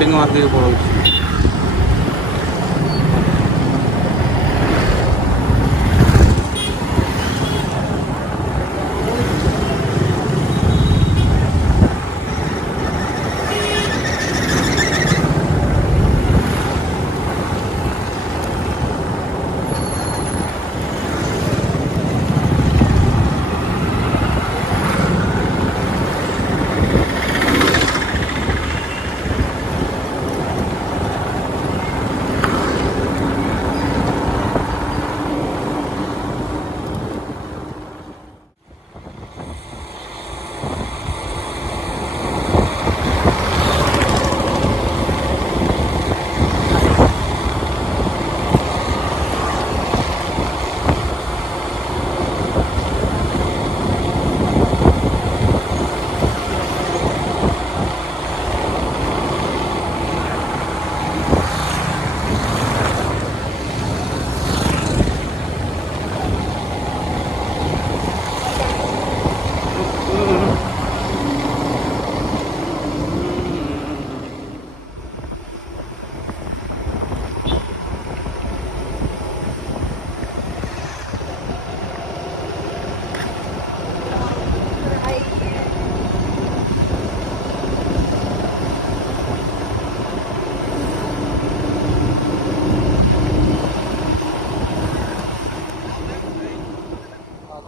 Boating market ପଳଉଛି।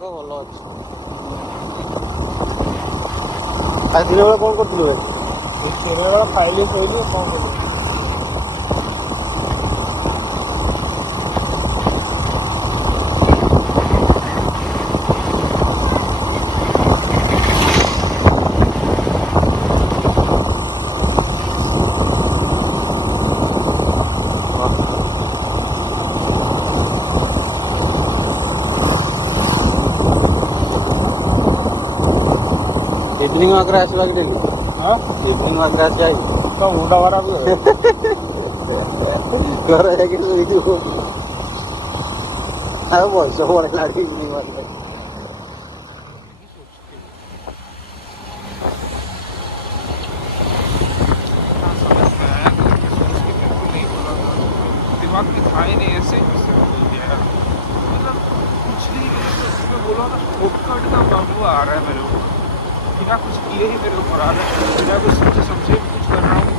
ଭଲ ଅଛି। ଆଉ ଦିନ ବେଳେ କଣ କରୁଥିଲୁ? ଦିନ ବେଳେ ଖାଇଲି ଶୋଇଲି କଣ କରିବି। इवनिंग वॉक आसला कि डेली? हां इवनिंग वॉक आस जाई तो मुंडा खराब हो घर जाके सोई दियो आ बस बड़े लाड़ी इवनिंग वॉक दिमाग में था ही नहीं ऐसे बोल दिया मतलब कुछ नहीं मैं बोला ना शॉर्टकट का बाबू आ रहा है मेरे को बिना कुछ किए ही मेरे को मरा रहा है बिना कुछ सोचे समझे कुछ कर रहा हूँ